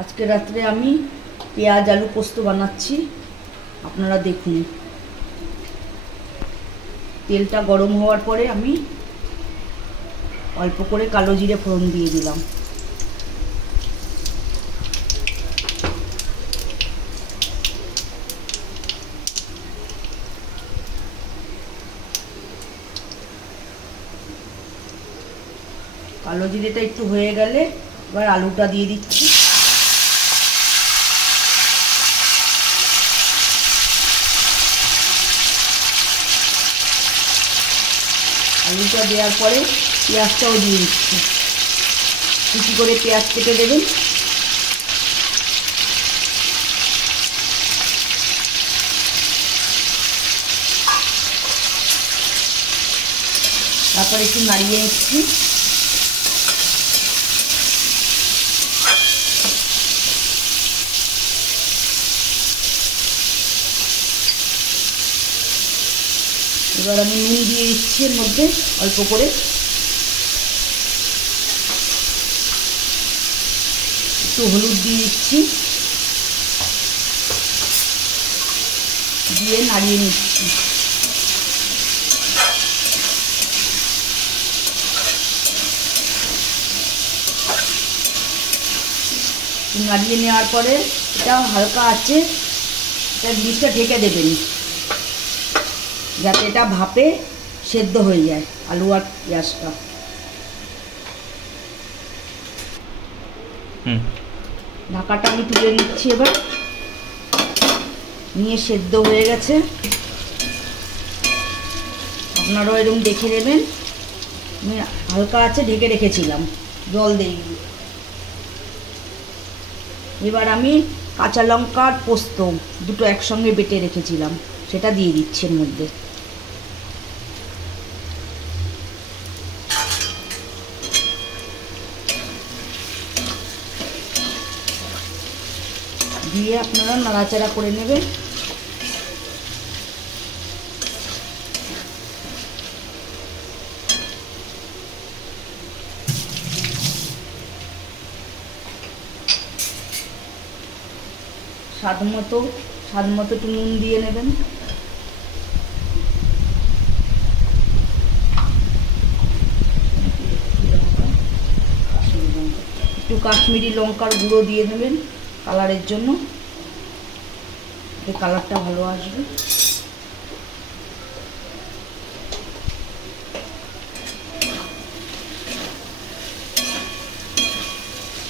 আজকে রাত্রে আমি পেঁয়াজ আলু পোস্ত বানাচ্ছি, আপনারা দেখুন। তেলটা গরম হওয়ার পরে আমি অল্প করে কালো জিরে ফোড়ন দিয়ে দিলাম। কালো জিরেটা একটু হয়ে গেলে এবার আলুটা দিয়ে দিচ্ছি। আলুটা দেওয়ার পরে পেঁয়াজটাও দিয়ে দিচ্ছি। কুচি করে পেঁয়াজ কেটে দেবেন। তারপরে একটু নাড়িয়ে নিচ্ছি। এবার আমি নুন দিয়ে দিচ্ছি এর মধ্যে অল্প করে। একটু হলুদ দিয়ে দিচ্ছি, দিয়ে নাড়িয়ে নিচ্ছি। নাড়িয়ে নেওয়ার পরে এটা হালকা আছে, এটা জিনিসটা ঢেকে দেবেন যাতে এটা ভাপে সেদ্ধ হয়ে যায় আলু আর পেঁয়াজটা। ঢাকাটা আমি তুলে নিচ্ছি এবার। নিয়ে সেদ্ধ হয়ে গেছে, আপনারাও এরকম দেখে নেবেন। আমি হালকা আছে ঢেকে রেখেছিলাম, জল দিইনি। এবার আমি কাঁচা লঙ্কা আর পোস্ত দুটো একসঙ্গে বেটে রেখেছিলাম, সেটা দিয়ে দিচ্ছি এর মধ্যে। দিয়ে আপনারা নাড়াচাড়া করে নেবেন। স্বাদ মতো একটু নুন দিয়ে নেবেন। একটু কাশ্মীরি লঙ্কার গুঁড়ো দিয়ে নেবেন কালারের জন্য, কালারটা ভালো আসবে।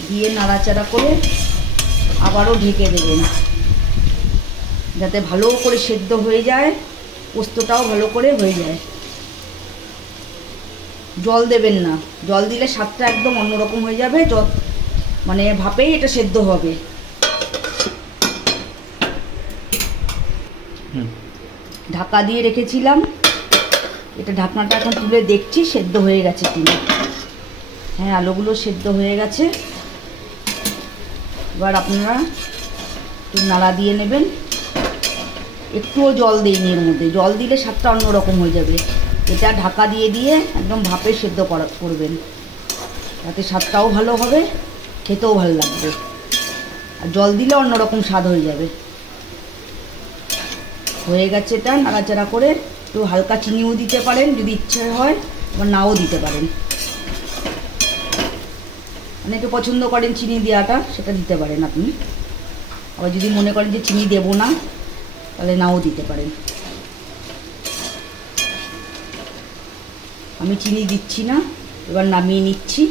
দিয়ে নাড়াচাড়া করে আবারও ঢেকে দেবেন যাতে ভালো করে সেদ্ধ হয়ে যায়, পোস্তটাও ভালো করে হয়ে যায়। জল দেবেন না, জল দিলে স্বাদটা একদম অন্যরকম হয়ে যাবে। মানে ভাপেই এটা সেদ্ধ হবে। ঢাকা দিয়ে রেখেছিলাম, এটা ঢাকনাটা এখন তুলে দেখছি সেদ্ধ হয়ে গেছে কিনা। হ্যাঁ, আলুগুলো সেদ্ধ হয়ে গেছে। এবার আপনারা একটু নাড়া দিয়ে নেবেন। একটুও জল দিইনি এর মধ্যে, জল দিলে স্বাদটা অন্যরকম হয়ে যাবে। এটা ঢাকা দিয়ে একদম ভাপে সেদ্ধ করবেন, তাতে স্বাদটাও ভালো হবে, খেতেও ভালো লাগবে। আর জল দিলে অন্যরকম স্বাদ হয়ে যাবে। হয়ে গেছে এটা, নাড়াচাড়া করে একটু হালকা চিনিও দিতে পারেন যদি ইচ্ছে হয়, বা নাও দিতে পারেন। অনেকে পছন্দ করেন চিনি দেওয়াটা, সেটা দিতে পারেন আপনি। আবার যদি মনে করেন যে চিনি দেব না, তাহলে নাও দিতে পারেন। আমি চিনি দিচ্ছি না, এবার নামিয়ে নিচ্ছি।